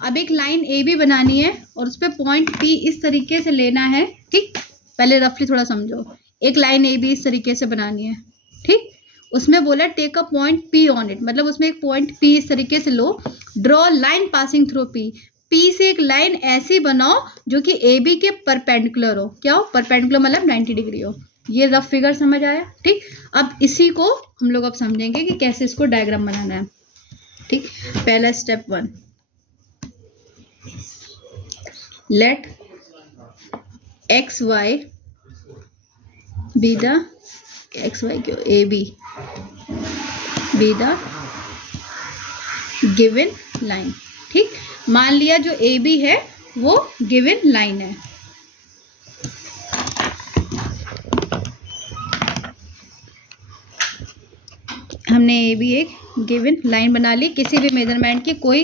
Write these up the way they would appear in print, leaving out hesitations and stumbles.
अब एक line A B बनानी है और उस पर पॉइंट पी इस तरीके से लेना है, ठीक। पहले रफली थोड़ा समझो। एक लाइन ए बी इस तरीके से बनानी है, ठीक। उसमें बोला take a point P on it, मतलब उसमें एक पॉइंट पी इस तरीके से लो। Draw line passing through P, P से एक लाइन ऐसी बनाओ जो कि ए बी के परपेंडिकुलर हो। क्या हो? परपेंडिकुलर मतलब 90 डिग्री हो। ये रफ फिगर समझ आया, ठीक। अब इसी को हम लोग अब समझेंगे कि कैसे इसको डायग्राम बनाना है, ठीक। पहला step 1, let X Y be the X Y क्यों A B be the given line, ठीक। मान लिया जो ए बी है वो गिवन लाइन है। हमने ए बी एक गिवन लाइन बना ली। किसी भी मेजरमेंट की कोई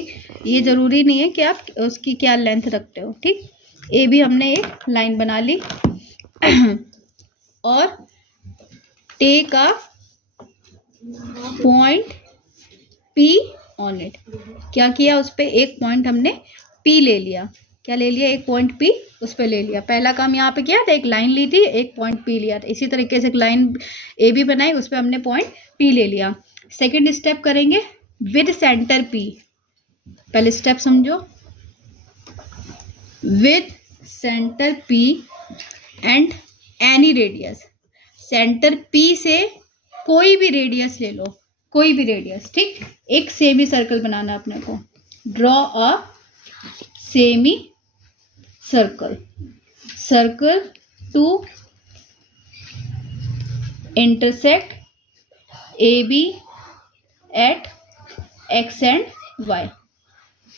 ये जरूरी नहीं है कि आप उसकी क्या लेंथ रखते हो, ठीक। ए बी हमने एक लाइन बना ली और take a point P on it. क्या किया? उस पर एक पॉइंट हमने पी ले लिया। क्या ले लिया? एक पॉइंट पी उस पर ले लिया। पहला काम यहाँ पे किया था, एक लाइन ली थी, एक पॉइंट पी लिया था। इसी तरीके से एक लाइन ए बी बनाई, उस पर हमने पॉइंट पी ले लिया। सेकंड स्टेप करेंगे विद सेंटर पी। पहले स्टेप समझो, with centre P and any radius. Centre P से कोई भी रेडियस ले लो, कोई भी रेडियस, ठीक। एक सेमी सर्कल बनाना अपने को। Draw a semi circle, circle to intersect A B at X and Y,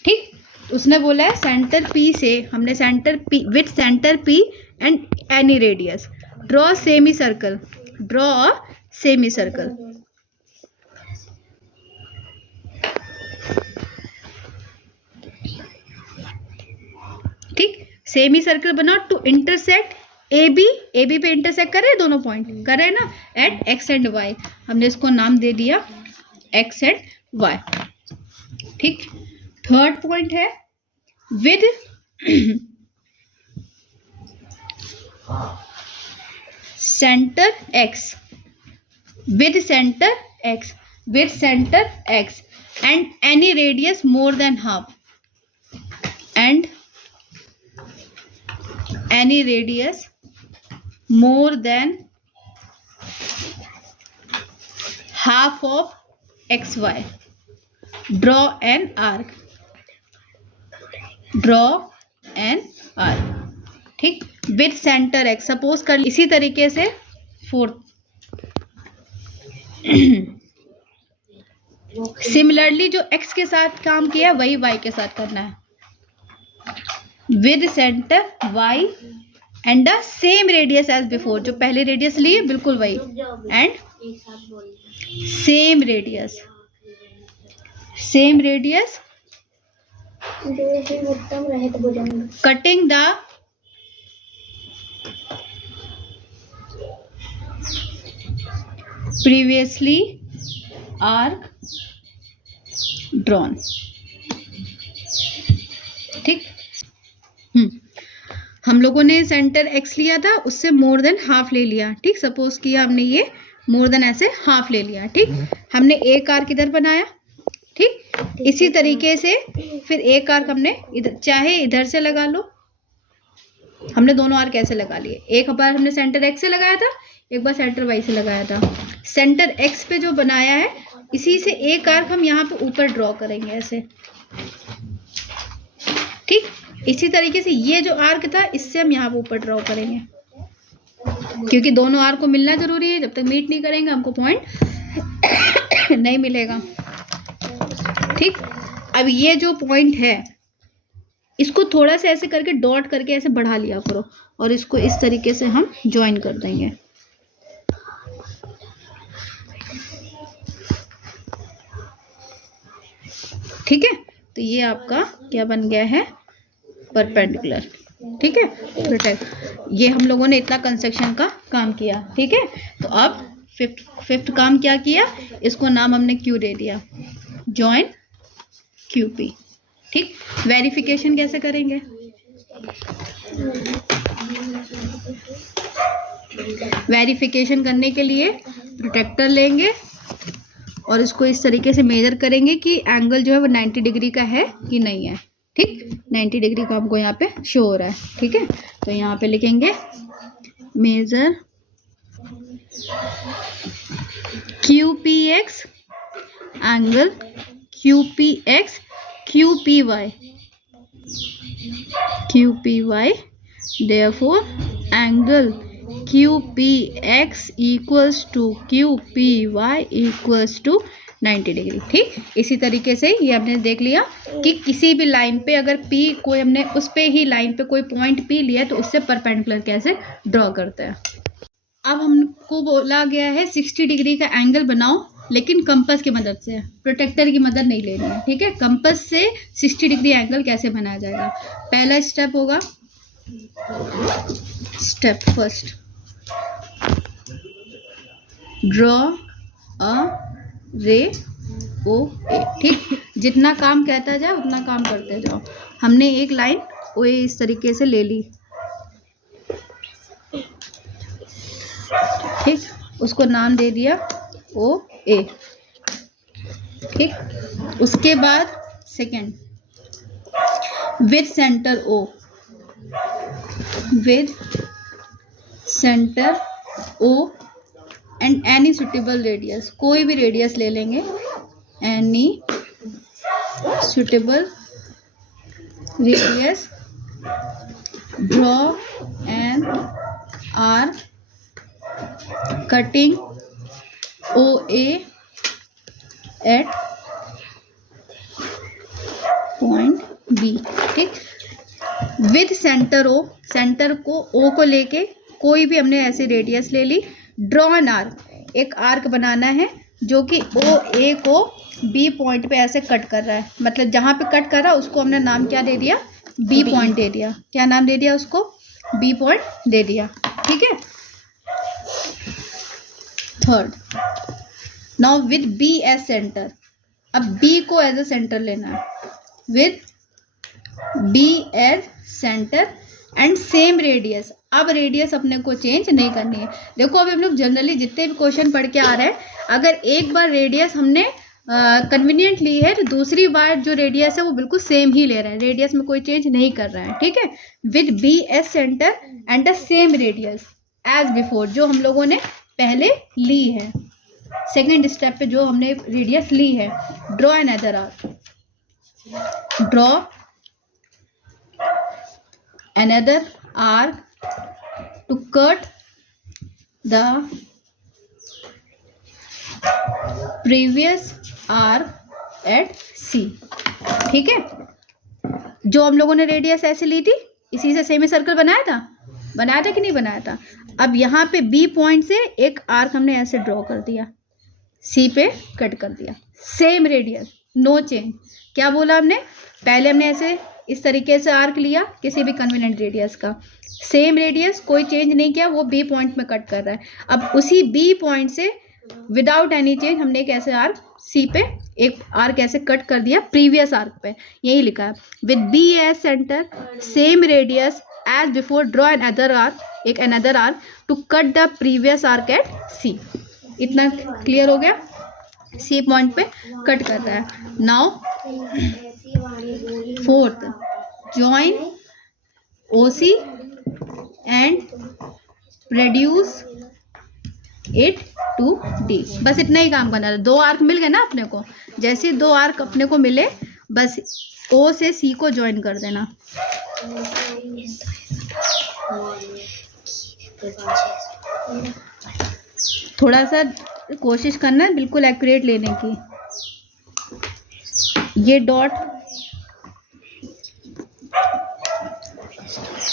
ठीक। उसने बोला है सेंटर पी से, हमने centre P with centre P and any radius draw semi circle, draw a semi circle, ठीक। सेमी सर्कल बनाओ to intersect A B पे intersect करे, दोनों पॉइंट करे ना, एट एक्स एंड वाई। हमने इसको नाम दे दिया एक्स एंड वाई, ठीक। थर्ड पॉइंट है with centre x, with centre x, with centre x and any radius more than half, and any radius more than half of xy. Draw an arc, draw an arc, ठीक। With centre x suppose कर, इसी तरीके से fourth similarly जो x के साथ काम किया वही वाई के साथ करना है। With centre y and the same radius as before, जो पहले रेडियस लिए बिल्कुल वही, and same radius, same radius cutting the previously arc drawn, ठीक। हम लोगों ने सेंटर एक्स लिया था, उससे मोर देन हाफ ले लिया, ठीक। सपोज किया हमने ये मोर देन ऐसे हाफ ले लिया, ठीक। हमने एक आर्क इधर बनाया, ठीक। इसी तरीके से फिर एक आर्क हमने इधर, चाहे इधर से लगा लो। हमने दोनों आर्क ऐसे लगा लिए, एक बार हमने सेंटर एक्स से लगाया था, एक बार सेंटर वाई से लगाया था। सेंटर एक्स पे जो बनाया है इसी से एक आर्क हम यहाँ पे ऊपर ड्रॉ करेंगे ऐसे, ठीक। इसी तरीके से ये जो आर्क था इससे हम यहाँ पे ऊपर ड्रॉ करेंगे, क्योंकि दोनों आर्क को मिलना जरूरी है। जब तक मीट नहीं करेंगे हमको पॉइंट नहीं मिलेगा, ठीक। अब ये जो पॉइंट है इसको थोड़ा सा ऐसे करके डॉट करके ऐसे बढ़ा लिया करो और इसको इस तरीके से हम ज्वाइन कर देंगे, ठीक है। तो ये आपका क्या बन गया है? परपेंडिकुलर, ठीक है। ये हम लोगों ने इतना कंस्ट्रक्शन का काम किया, ठीक है। तो अब फिफ्थ काम क्या किया? इसको नाम हमने क्यू दे दिया, जॉइन क्यूपी, ठीक, वेरिफिकेशन कैसे करेंगे? वेरिफिकेशन करने के लिए प्रोटेक्टर लेंगे और इसको इस तरीके से मेजर करेंगे कि एंगल जो है वो 90 डिग्री का है कि नहीं है। ठीक, 90 डिग्री का हमको यहाँ पे शो हो रहा है। ठीक है, तो यहाँ पे लिखेंगे major QPX angle QPX QPY therefore angle QPX equals to QPY equals to 90 degree. ठीक, इसी तरीके से ये हमने देख लिया कि किसी भी लाइन पे अगर P कोई हमने उस पे ही लाइन पे कोई पॉइंट P लिया तो उससे परपेंडिकुलर कैसे ड्रॉ करते हैं। अब हमको बोला गया है 60 डिग्री का एंगल बनाओ, लेकिन कंपास की मदद से, प्रोटेक्टर की मदद नहीं लेनी है। ठीक है, कंपास से 60 डिग्री एंगल कैसे बनाया जाएगा? पहला स्टेप होगा, स्टेप फर्स्ट, ड्रॉ अ रे ओ ए। ठीक, जितना काम कहता जाए उतना काम करते जाओ। हमने एक लाइन ओ ए इस तरीके से ले ली। ठीक, उसको नाम दे दिया ओ ए। ठीक, उसके बाद second, with centre O, with centre O and any suitable radius, कोई भी रेडियस ले लेंगे, any suitable radius, draw an arc cutting OA at point B। ठीक, विद सेंटर O, सेंटर को O को लेके कोई भी हमने ऐसी रेडियस ले ली। ड्रॉ एन आर्क, एक आर्क बनाना है जो कि OA को B पॉइंट पे ऐसे कट कर रहा है, मतलब जहाँ पे कट कर रहा है उसको हमने नाम क्या दे दिया? B पॉइंट दे दिया। क्या नाम दे दिया उसको? B पॉइंट दे दिया। ठीक है, third, now with B as centre, अब B को एज अ सेंटर लेना है, with B as centre and same radius. अब रेडियस अपने को चेंज नहीं करनी है। देखो अभी हम लोग जनरली जितने भी क्वेश्चन पढ़ के आ रहे हैं, अगर एक बार रेडियस हमने कन्वीनियंट ली है तो दूसरी बार जो रेडियस है वो बिल्कुल सेम ही ले रहा है, रेडियस में कोई चेंज नहीं कर रहा है। ठीक है, with B as centre and the same radius as before, जो हम लोगों ने पहले ली है। सेकेंड स्टेप पे जो हमने रेडियस ली है, draw another arc, draw another arc to cut the previous arc at C। ठीक है, जो हम लोगों ने रेडियस ऐसे ली थी इसी से सेमी सर्कल बनाया था कि नहीं बनाया था? अब यहाँ पे B पॉइंट से एक आर्क हमने ऐसे ड्रॉ कर दिया, C पे कट कर दिया, सेम रेडियस, नो चेंज। क्या बोला हमने? पहले हमने ऐसे इस तरीके से आर्क लिया किसी भी कन्वीनिएंट रेडियस का, सेम रेडियस, कोई चेंज नहीं किया, वो B पॉइंट में कट कर रहा है। अब उसी B पॉइंट से विदाउट एनी चेंज हमने एक ऐसे आर्क C पे एक आर्क ऐसे कट कर दिया प्रीवियस आर्क पे, यही लिखा है, with B as centre same radius as before, draw an other arc, एक another arc to cut the previous arc at C। इतना क्लियर हो गया? C पॉइंट पे कट करता है। Now fourth, join OC and produce it to D। बस इतना ही काम करना था। दो आर्क मिल गए ना अपने को, जैसे दो आर्क अपने को मिले बस O से C को ज्वाइन कर देना। थोड़ा सा कोशिश करना है बिल्कुल एक्यूरेट लेने की। ये डॉट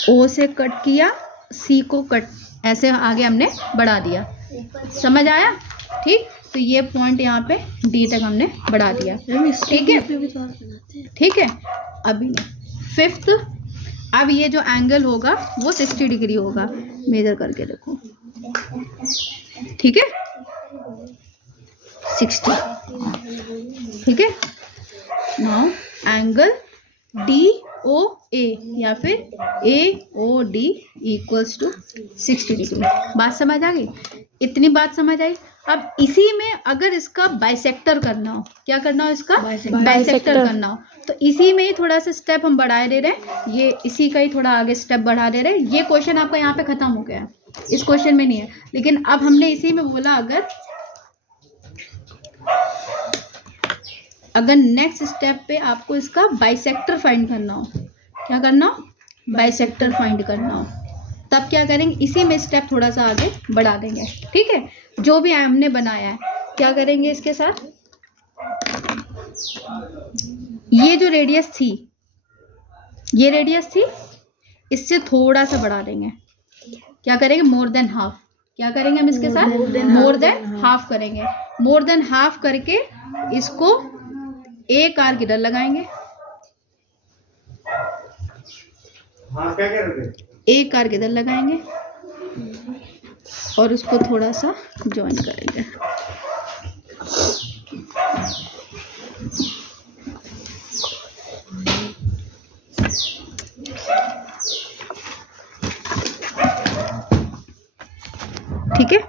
O से कट किया, C को कट ऐसे आगे हमने बढ़ा दिया, समझ आया? ठीक, तो ये पॉइंट यहाँ पे D तक हमने बढ़ा दिया। ठीक है, ठीक है। अभी फिफ्थ, अब ये जो एंगल होगा वो 60 डिग्री होगा, मेजर करके देखो। ठीक है, 60। ठीक है, नाउ एंगल DOA या फिर AOD इक्वल्स टू 60 डिग्री। बात समझ आ गई? इतनी बात समझ आई। अब इसी में अगर इसका बाइसेक्टर करना हो, क्या करना हो, इसका बाइसेक्टर करना हो, तो इसी में ही थोड़ा सा स्टेप हम बढ़ा दे रहे हैं, ये इसी का ही थोड़ा आगे स्टेप बढ़ा दे रहे हैं। ये क्वेश्चन आपका यहाँ पे खत्म हो गया है, इस क्वेश्चन में नहीं है, लेकिन अब हमने इसी में बोला अगर नेक्स्ट स्टेप पे आपको इसका बाइसेक्टर फाइंड करना हो, क्या करना हो, बाइसेक्टर फाइंड करना हो, तब क्या करेंगे, इसी में स्टेप थोड़ा सा आगे बढ़ा देंगे। ठीक है, जो भी हमने बनाया है क्या करेंगे इसके साथ, ये जो रेडियस थी, ये रेडियस थी, इससे थोड़ा सा बढ़ा देंगे। क्या करेंगे, मोर देन हाफ। क्या करेंगे हम इसके साथ, मोर देन हाफ करेंगे। मोर देन हाफ करके इसको एक आर्क इधर लगाएंगे, एक आर्क इधर लगाएंगे और उसको थोड़ा सा ज्वाइन करेंगे। ठीक है,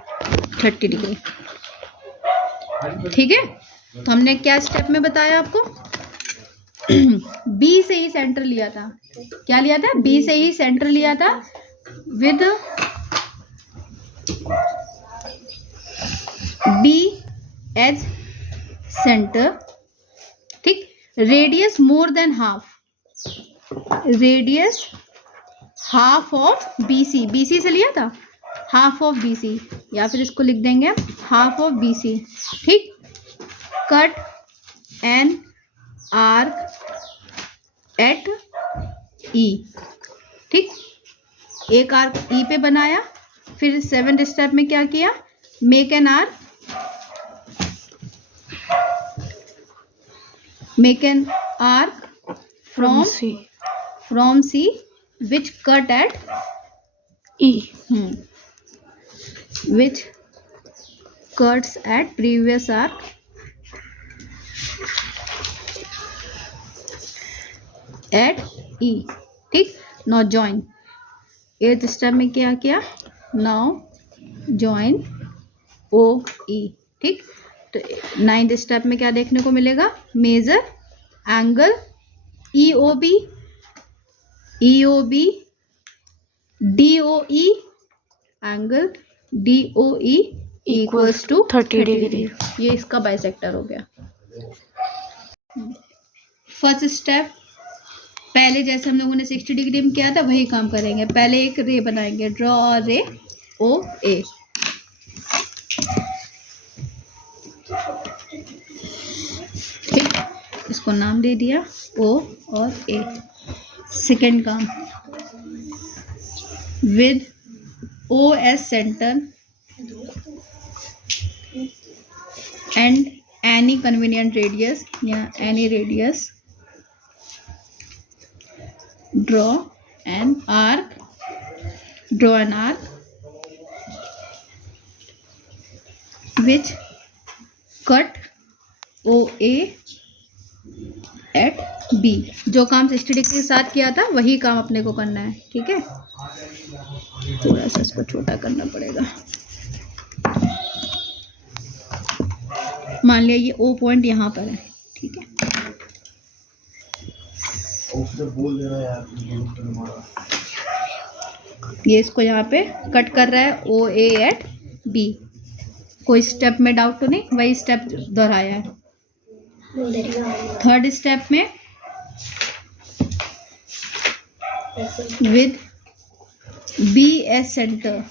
30 डिग्री। ठीक है, तो हमने क्या स्टेप में बताया आपको, बी से ही सेंटर लिया था। क्या लिया था, बी से ही सेंटर लिया था विद बी एज सेंटर। ठीक, radius more than half, radius half of BC, BC से लिया था, हाफ ऑफ BC, या फिर इसको लिख देंगे हाफ ऑफ BC। ठीक, cut an arc eight E। ठीक, एक आर्क E पे बनाया, फिर 7th स्टेप में क्या किया, make an arc, make an arc from C which cut at E, which cuts at previous arc at E। ठीक, now join। 8th स्टेप में क्या किया, now join OE। ठीक, तो 9th स्टेप में क्या देखने को मिलेगा, major angle EOB DOE, angle DOE equals to 30 degree. ये इसका बाइसेक्टर हो गया। फर्स्ट स्टेप पहले जैसे हम लोगों ने 60 डिग्री में किया था वही काम करेंगे। पहले एक रे बनाएंगे, ड्रॉ अ रे OA। ठीक, इसको नाम दे दिया O और A। सेकेंड काम, with O as center and any convenient radius या any radius, draw an arc which cut OA at B। जो काम 60 डिग्री के साथ किया था वही काम अपने को करना है। ठीक है, थोड़ा सा इसको छोटा करना पड़ेगा। मान लिया ये O पॉइंट यहाँ पर है। ठीक है, ये इसको यहाँ पे कट कर रहा है OA at B। कोई स्टेप में डाउट तो नहीं, वही स्टेप दोहराया है। थर्ड स्टेप में विद B as सेंटर।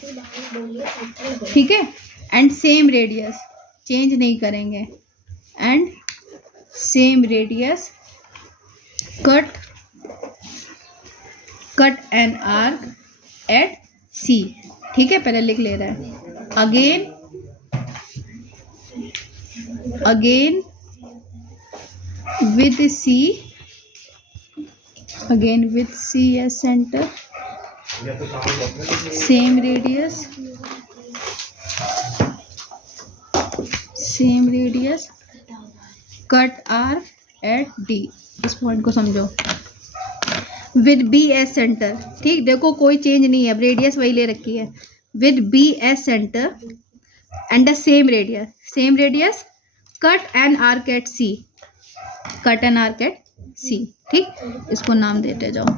ठीक है, एंड सेम रेडियस, चेंज नहीं करेंगे, and same radius cut an arc at C। ठीक है, पहले लिख ले रहा है, again with C as center, same radius, cut R at D। इस पॉइंट को समझो, विद बी एस सेंटर, ठीक, देखो कोई चेंज नहीं है, अब रेडियस वही ले रखी है, with B as centre and the same radius cut an arc at C, cut an arc at C, ठीक, इसको नाम देते जाओ,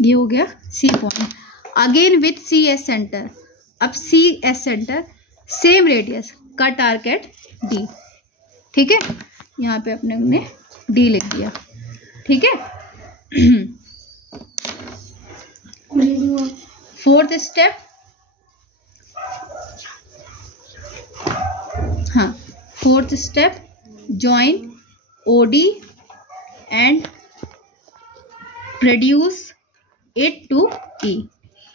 ये हो गया C point. Again with C as centre, अब C as centre same radius cut arc at D, ठीक है, यहाँ पे अपने ने डी लिख दिया, ठीक है। फोर्थ स्टेप, हाँ, fourth step, join OD and produce it to E,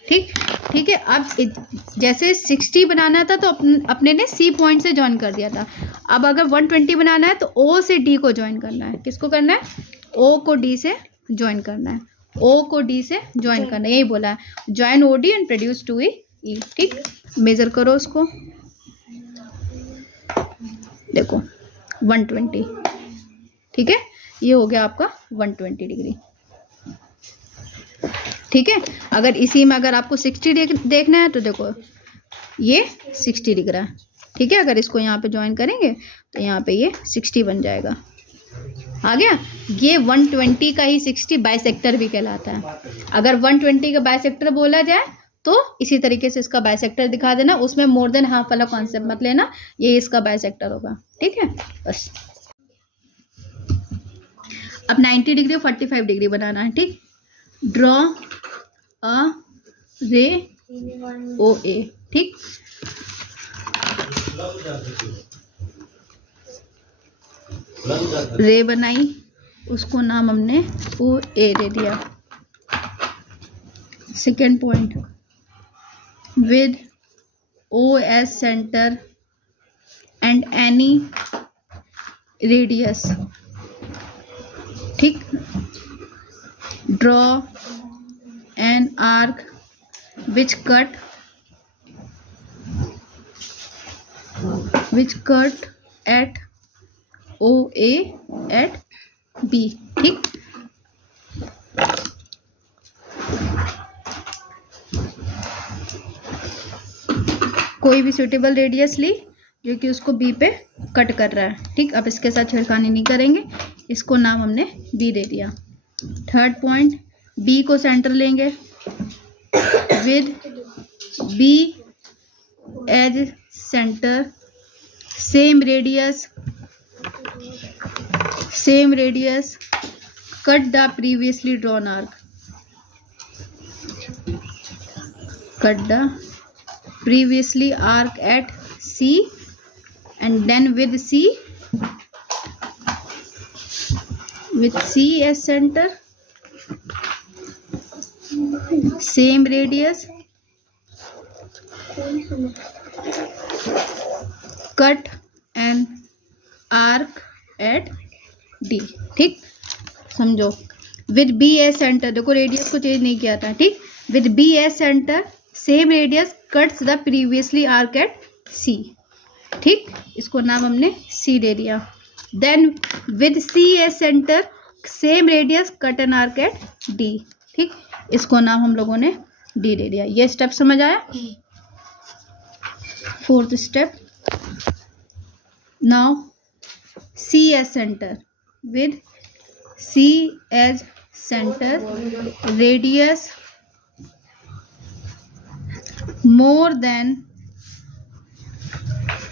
ठीक, ठीक है। अब जैसे 60 बनाना था तो अपने ने सी पॉइंट से ज्वाइन कर दिया था, अब अगर 120 बनाना है तो ओ से डी को ज्वाइन करना है, किसको करना है, ओ को डी से ज्वाइन करना है, ओ को डी से ज्वाइन करना है, यही बोला है, join O D and produce to E, ठीक। मेजर करो उसको, देखो 120, ठीक है, ये हो गया आपका 120 डिग्री, ठीक है। अगर इसी में अगर आपको 60 देखना है तो देखो ये 60 दिख रहा है, ठीक है, अगर इसको यहाँ पे ज्वाइन करेंगे तो यहाँ पे ये 60 बन जाएगा, आ गया। ये 120 का ही 60 बाइसेक्टर भी कहलाता है। अगर 120 का बाइसेक्टर बोला जाए तो इसी तरीके से इसका बाइसेक्टर दिखा देना, उसमें मोर देन हाफ वाला कॉन्सेप्ट मत लेना, ये इसका बाइसेक्टर होगा, ठीक है, बस। अब 90 डिग्री और 45 डिग्री बनाना है, ठीक। ड्रॉ अ रे ओ ए, ठीक, रे बनाई, उसको नाम हमने ओ ए दे दिया। Second point, with O as centre and any radius, ठीक, draw an arc which cut at OA at B, ठीक। कोई भी सुटेबल रेडियस ली जो कि उसको बी पे कट कर रहा है, ठीक। अब इसके साथ छेड़खानी नहीं करेंगे, इसको नाम हमने बी दे दिया। थर्ड पॉइंट, बी को सेंटर लेंगे, with B as centre, same radius cut the previously drawn arc, cut the previously arc at C and then with C as center, same radius, cut an arc at D, ठीक, समझो। With B as centre, देखो radius को change नहीं किया था, ठीक। With B as centre same radius cuts the previously arc at C, ठीक, इसको नाम हमने सी दे दिया। Then with C as centre same radius cut an arc at D, ठीक, इसको नाम हम लोगों ने डी दे दिया। ये स्टेप समझ आया। Fourth step, now C as centre, with C as centre radius more than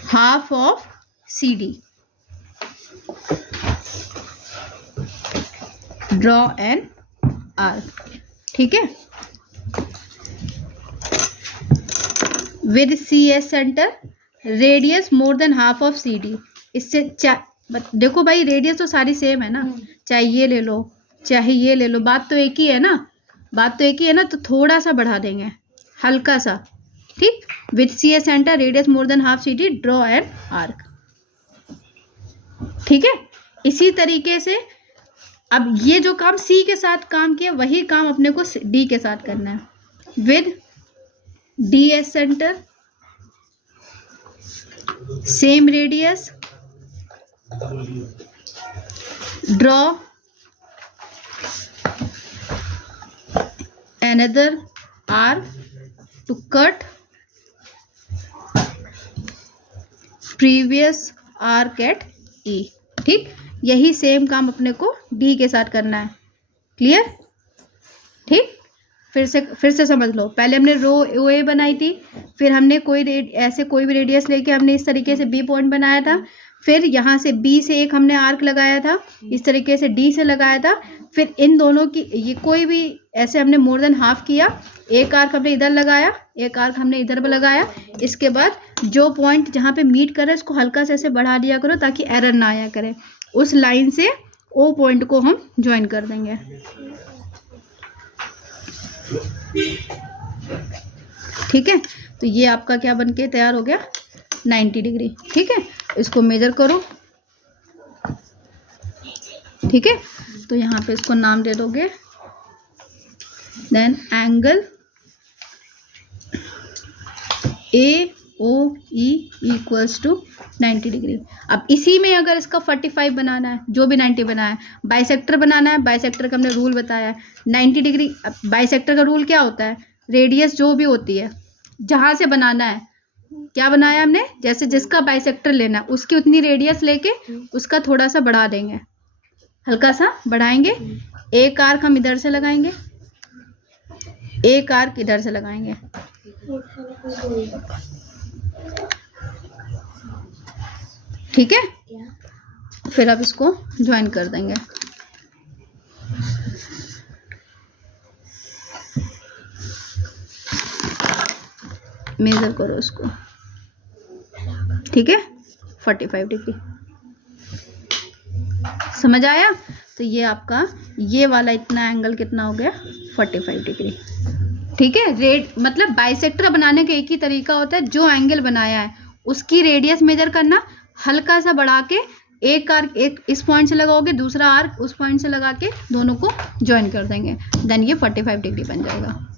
half of CD, draw an arc, ठीक है। with CS center radius more than half of CD, इससे देखो भाई रेडियस तो सारी सेम है ना, चाहे ये ले लो चाहे ये ले लो, बात तो एक ही है ना, तो थोड़ा सा बढ़ा देंगे, हल्का सा, ठीक। With C a centre radius more than half C D, draw an arc, ठीक है। इसी तरीके से अब ये जो काम सी के साथ काम किया वही काम अपने को डी के साथ करना है। With D S centre same radius, draw another arc to cut previous arc at E। ठीक, यही सेम काम अपने को D के साथ करना है। क्लियर? ठीक, फिर से समझ लो। पहले हमने रो ओ ए बनाई थी, फिर हमने ऐसे कोई भी रेडियस लेके हमने इस तरीके से बी पॉइंट बनाया था, फिर यहाँ से बी से एक हमने आर्क लगाया था, इस तरीके से डी से लगाया था, फिर इन दोनों की ये कोई भी ऐसे हमने मोर देन हाफ किया, एक आर्क हमने इधर लगाया, एक आर्क हमने इधर पर लगाया। इसके बाद जो पॉइंट जहाँ पे मीट करे इसको हल्का से ऐसे बढ़ा दिया करो ताकि एरर ना आया करे। उस लाइन से ओ पॉइंट को हम ज्वाइन कर देंगे। ठीक है, तो ये आपका क्या बन के तैयार हो गया, 90 डिग्री। ठीक है, इसको मेजर करो। ठीक है, तो यहाँ पे इसको नाम दे दोगे, then angle AOE equals to 90 degree. अब इसी में अगर इसका 45 बनाना है, जो भी 90 बनाया है, बाइसेक्टर बनाना है, बाइसेक्टर का हमने रूल बताया है 90 डिग्री। अब बाइसेक्टर का रूल क्या होता है, रेडियस जो भी होती है जहाँ से बनाना है, क्या बनाया हमने, जैसे जिसका बाइसेक्टर लेना है उसकी उतनी रेडियस लेके उसका थोड़ा सा बढ़ा देंगे, हल्का सा बढ़ाएंगे। एक आर्क हम इधर से लगाएंगे, एक आर्क इधर से लगाएंगे। ठीक है, फिर अब इसको ज्वाइन कर देंगे। मेजर करो इसको। ठीक है, 45 डिग्री। समझ आया? तो ये आपका ये वाला इतना एंगल कितना हो गया, 45 डिग्री। ठीक है, मतलब बाइसेक्टर बनाने का एक ही तरीका होता है, जो एंगल बनाया है उसकी रेडियस मेजर करना, हल्का सा बढ़ा के एक आर्क एक इस पॉइंट से लगाओगे, दूसरा आर्क उस पॉइंट से लगा के दोनों को ज्वाइन कर देंगे, देन ये 45 डिग्री बन जाएगा।